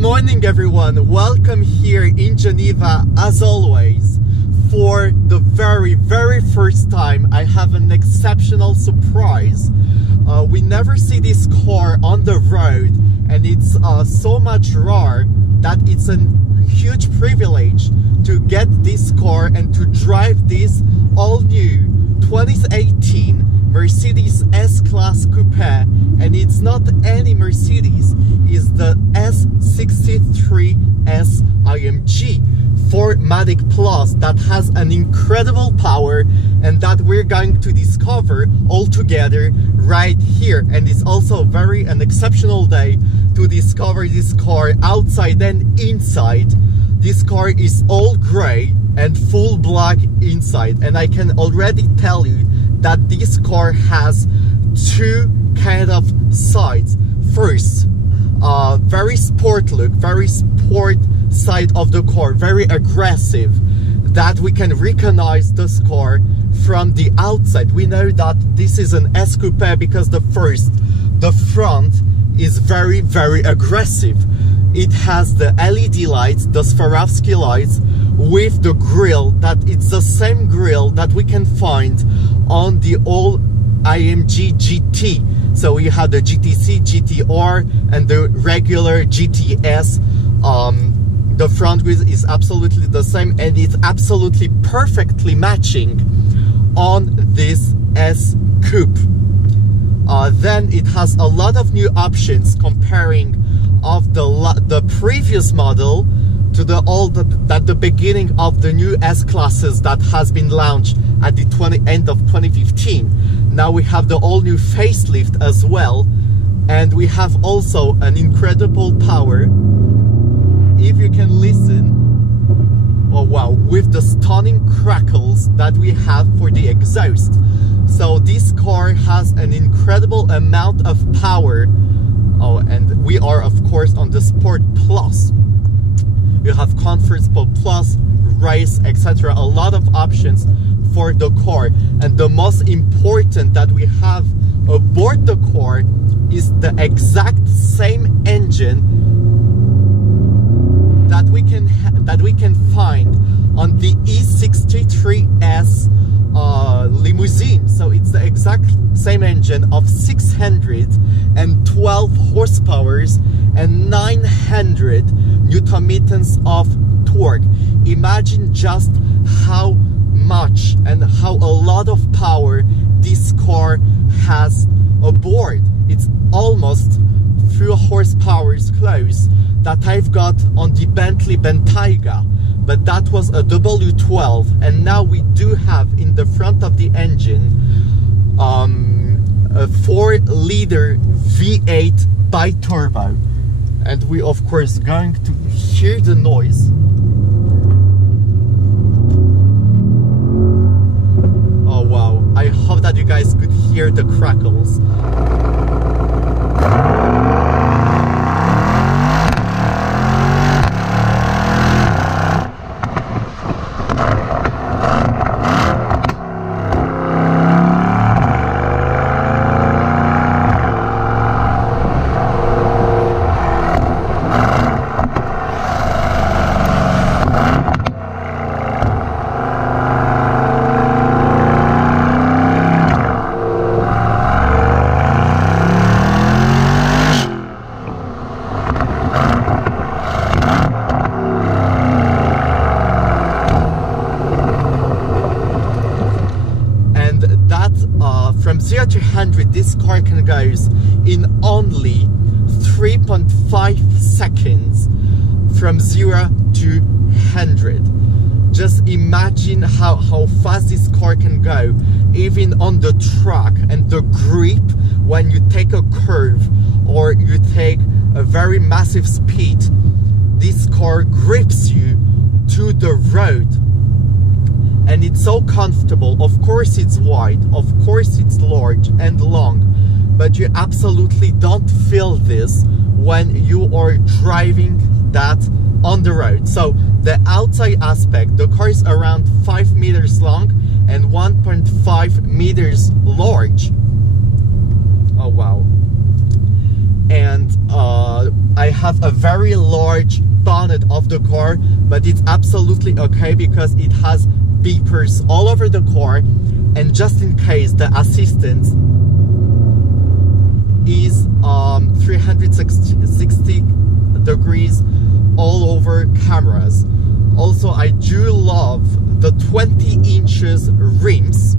morning everyone, welcome here in Geneva as always. For the very first time I have an exceptional surprise. We never see this car on the road and it's so much rare that it's a huge privilege to get this car and to drive this all new 2018 Mercedes S Class Coupe, and it's not any Mercedes, it's the S63s AMG for Matic Plus that has an incredible power and that we're going to discover all together right here. And it's also an exceptional day to discover this car outside and inside. This car is all gray and full black inside, and I can already tell you that this car has two kind of sides. First, very sport look, very sport side of the car, very aggressive, that we can recognize this car from the outside. We know that this is an S Coupe because the front is very aggressive. It has the LED lights, the Swarovski lights, with the grille that it's the same grille that we can find on the old AMG GT. So we have the GTC, GTR and the regular GTS. The front grille is absolutely the same and it's absolutely perfectly matching on this S Coupe. Then it has a lot of new options comparing of the previous model to the beginning of the new S classes that has been launched at the end of 2015. Now we have the all new facelift as well, and we have also an incredible power, if you can listen, oh wow, with the stunning crackles that we have for the exhaust. So this car has an incredible amount of power. Oh, and we are of course on the Sport Plus. You have Comfort Sport Plus, Race, etc. A lot of options for the car. And the most important that we have aboard the car is the exact same engine that we can find on the E63s limousine. So it's the exact same engine of 612 horsepower and 900 Newton meters of torque. Imagine just how much and how a lot of power this car has aboard. It's almost 3 horsepower close that I've got on the Bentley Bentayga, but that was a W12, and now we do have in the front of the engine a 4-liter V8 bi-turbo, and we of course going to hear the noise. Oh wow, I hope that you guys could hear the crackles. From 0 to 100, this car can go in only 3.5 seconds from 0 to 100. Just imagine how fast this car can go, even on the track, and the grip when you take a curve or you take a very massive speed. This car grips you to the road. And it's so comfortable. Of course it's wide, of course it's large and long, but you absolutely don't feel this when you are driving that on the road. So the outside aspect, the car is around 5 meters long and 1.5 meters large. Oh wow. And I have a very large bonnet of the car, but it's absolutely okay because it has beepers all over the car, and just in case, the assistance is 360 degrees all over cameras. Also, I do love the 20 inches rims,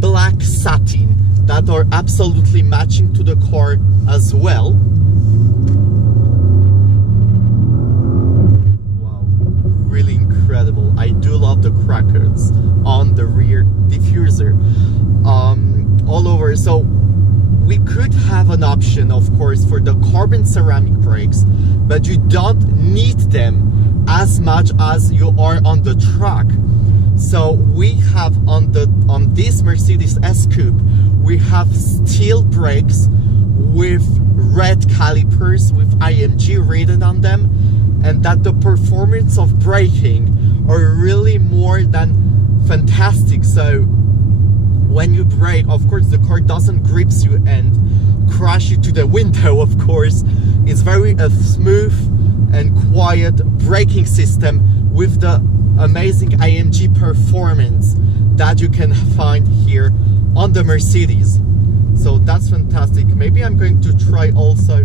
black satin, that are absolutely matching to the car as well. Wow, really incredible. I do love the crackers on the rear diffuser all over. So we could have an option, of course, for the carbon ceramic brakes, but you don't need them as much as you are on the track. So we have on this Mercedes S Coupe, we have steel brakes with red calipers with AMG written on them, and that the performance of braking are really more than fantastic. So when you brake, of course, the car doesn't grip you and crash you to the window, of course. It's very smooth and quiet braking system with the amazing AMG performance that you can find here on the Mercedes. So that's fantastic. Maybe I'm going to try also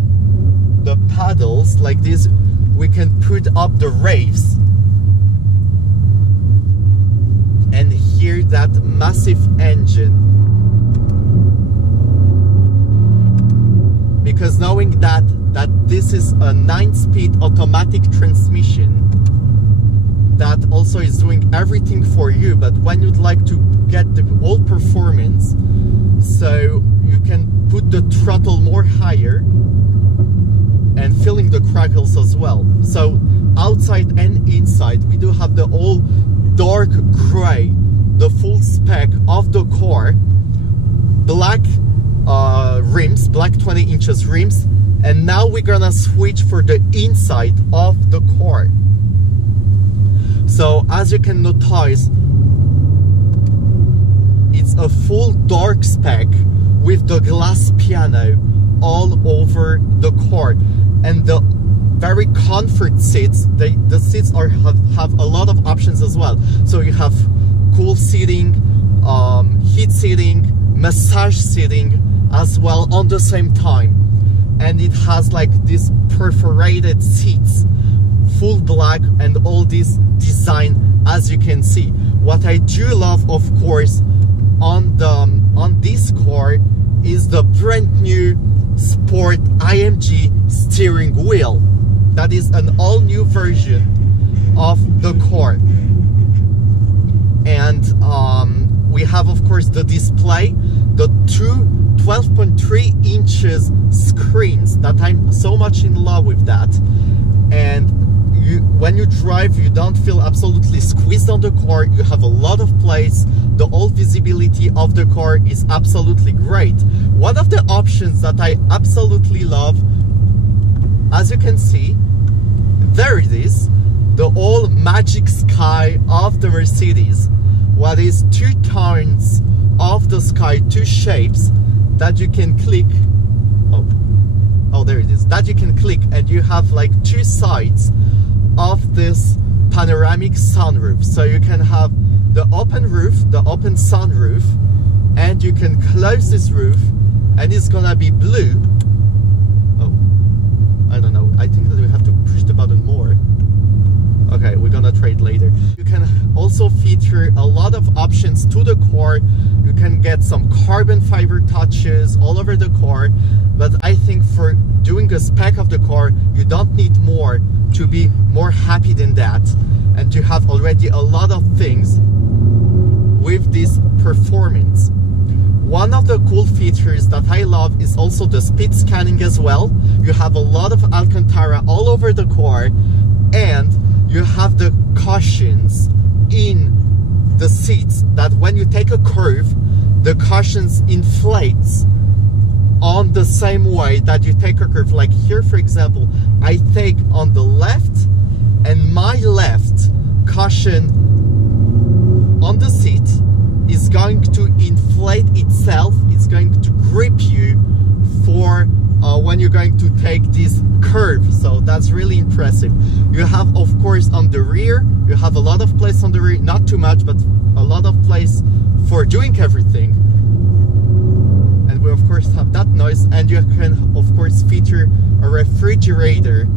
the paddles like this. We can put up the raves and hear that massive engine, because knowing that this is a 9-speed automatic transmission that also is doing everything for you, but when you'd like to get the whole performance, so you can put the throttle more higher and feeling the crackles as well. So outside and inside we do have the all dark gray, the full spec of the car, black rims, black 20 inches rims, and now we're gonna switch for the inside of the car. So as you can notice, it's a full dark spec with the glass piano all over the car, and the very comfort seats. The seats have a lot of options as well. So you have cool seating, heat seating, massage seating as well on the same time, and it has like these perforated seats, full black, and all this design as you can see. What I do love, of course, on this car is the brand new Sport AMG steering wheel. That is an all new version of the car, and we have, of course, the display, the two 12.3 inches screens that I'm so much in love with that. And when you drive, you don't feel absolutely squeezed on the car. You have a lot of place. The all visibility of the car is absolutely great. One of the options that I absolutely love, as you can see, there it is, the all magic sky of the Mercedes. What is two tones of the sky, two shapes that you can click. Oh, there it is, that you can click, and you have like two sides of this panoramic sunroof. So you can have the open roof, the open sunroof, and you can close this roof and it's gonna be blue. Oh, I don't know, I think that we have to push the button more. Okay, we're gonna trade later. You can also feature a lot of options to the car. You can get some carbon fiber touches all over the car, but I think for doing a spec of the car, you don't need more to be more happy than that, and you have already a lot of things with this performance. One of the cool features that I love is also the speed scanning as well. You have a lot of Alcantara all over the car, and you have the cushions in the seats that when you take a curve, the cushions inflates on the same way that you take a curve. Like here, for example, I take on the left, and my left cushion on the seat is going to inflate itself. It's going to grip you for when you're going to take this curve. So that's really impressive. You have, of course, on the rear, you have a lot of place on the rear, not too much, but a lot of place for doing everything. And we of course have that noise, and you can of course feature a refrigerator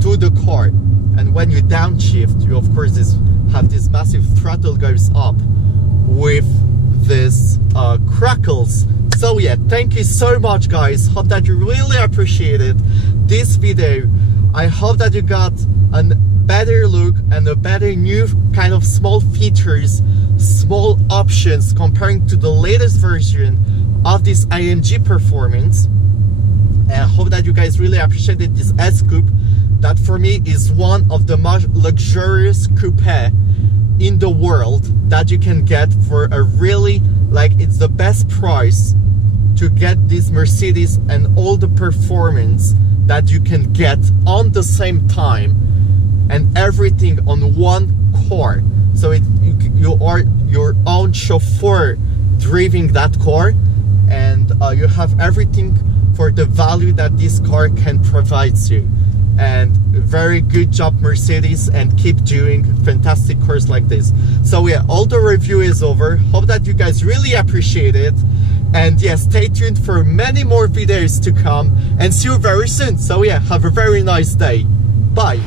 to the car. And when you downshift, you of course have this massive throttle goes up with this crackles. So yeah, thank you so much guys, hope that you really appreciated this video. I hope that you got a better look and a better new kind of small features, small options comparing to the latest version of this AMG performance. And I hope that you guys really appreciated this S Coupe, that for me is one of the most luxurious coupe in the world that you can get for a really, like, it's the best price to get this Mercedes and all the performance that you can get on the same time, and everything on one car. So you are your own chauffeur driving that car, and you have everything for the value that this car can provide you. And very good job Mercedes, and keep doing fantastic cars like this. So yeah, all the review is over. Hope that you guys really appreciate it, and yeah, stay tuned for many more videos to come, and see you very soon. So yeah, have a very nice day. Bye.